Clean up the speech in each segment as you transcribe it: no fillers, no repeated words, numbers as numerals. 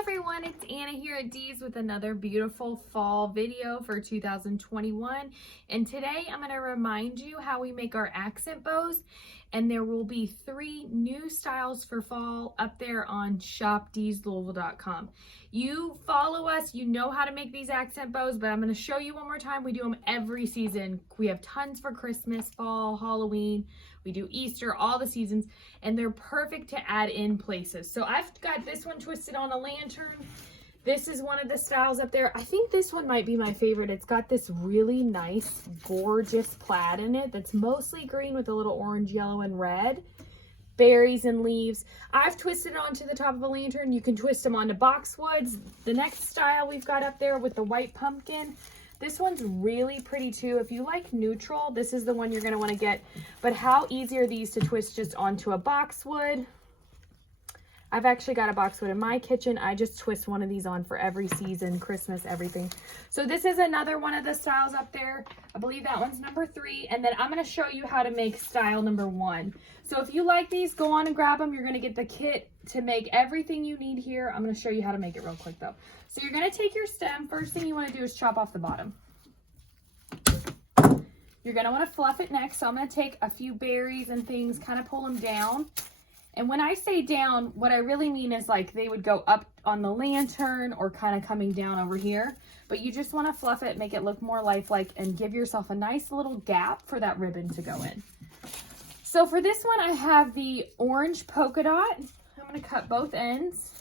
everyone, it's Anna here at Dees with another beautiful fall video for 2021. And today I'm going to remind you how we make our accent bows. And there will be 3 new styles for fall up there on shopdeeslouisville.com. You follow us, you know how to make these accent bows, but I'm going to show you one more time. We do them every season. We have tons for Christmas, fall, Halloween. We do Easter, all the seasons, and they're perfect to add in places. So I've got this one twisted on a lantern. This is one of the styles up there. I think this one might be my favorite. It's got this really nice, gorgeous plaid in it that's mostly green with a little orange, yellow, and red. Berries and leaves. I've twisted it onto the top of a lantern. You can twist them onto boxwoods. The next style we've got up there with the white pumpkin. This one's really pretty too. If you like neutral, this is the one you're going to want to get. But how easy are these to twist just onto a boxwood? I've actually got a boxwood in my kitchen. I just twist one of these on for every season, Christmas, everything. So this is another one of the styles up there. I believe that one's number 3. And then I'm going to show you how to make style number 1. So if you like these, go on and grab them. You're going to get the kit to make everything you need here. I'm going to show you how to make it real quick though. So you're going to take your stem. First thing you want to do is chop off the bottom. You're going to want to fluff it next. So I'm going to take a few berries and things, kind of pull them down. And when I say down, what I really mean is like they would go up on the lantern or kind of coming down over here. But you just want to fluff it, make it look more lifelike, and give yourself a nice little gap for that ribbon to go in. So for this one, I have the orange polka dot. I'm going to cut both ends.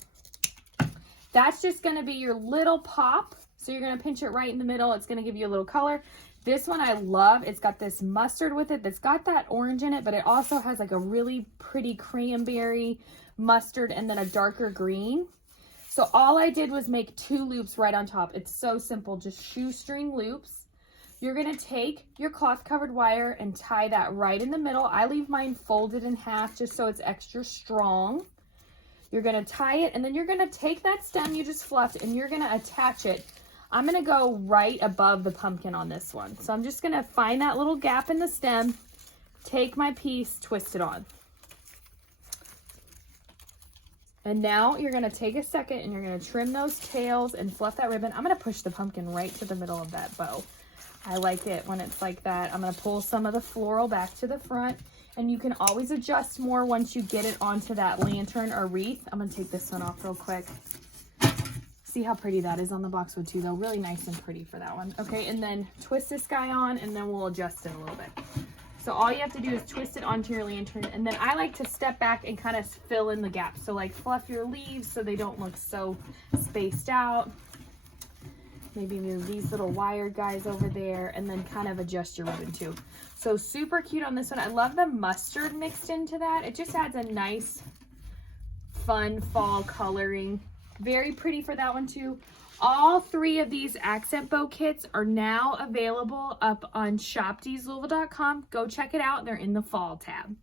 That's just going to be your little pop. So you're going to pinch it right in the middle. It's going to give you a little color. This one I love. It's got this mustard with it that's got that orange in it, but it also has like a really pretty cranberry mustard and then a darker green. So all I did was make 2 loops right on top. It's so simple, just shoestring loops. You're going to take your cloth covered wire and tie that right in the middle. I leave mine folded in half just so it's extra strong. You're going to tie it, and then you're going to take that stem you just fluffed and you're going to attach it. I'm going to go right above the pumpkin on this one. So I'm just going to find that little gap in the stem, take my piece, twist it on. And now you're going to take a second and you're going to trim those tails and fluff that ribbon. I'm going to push the pumpkin right to the middle of that bow. I like it when it's like that. I'm going to pull some of the floral back to the front, and you can always adjust more once you get it onto that lantern or wreath. I'm going to take this one off real quick. See how pretty that is on the boxwood too, though. Really nice and pretty for that one. Okay, and then twist this guy on, and then we'll adjust it a little bit. So all you have to do is twist it onto your lantern, and then I like to step back and kind of fill in the gaps. So like fluff your leaves so they don't look so spaced out. Maybe move these little wired guys over there, and then kind of adjust your ribbon too. So super cute on this one. I love the mustard mixed into that. It just adds a nice, fun fall coloring. Very pretty for that one too. All 3 of these accent bow kits are now available up on shopdeeslouisville.com. Go check it out. They're in the fall tab.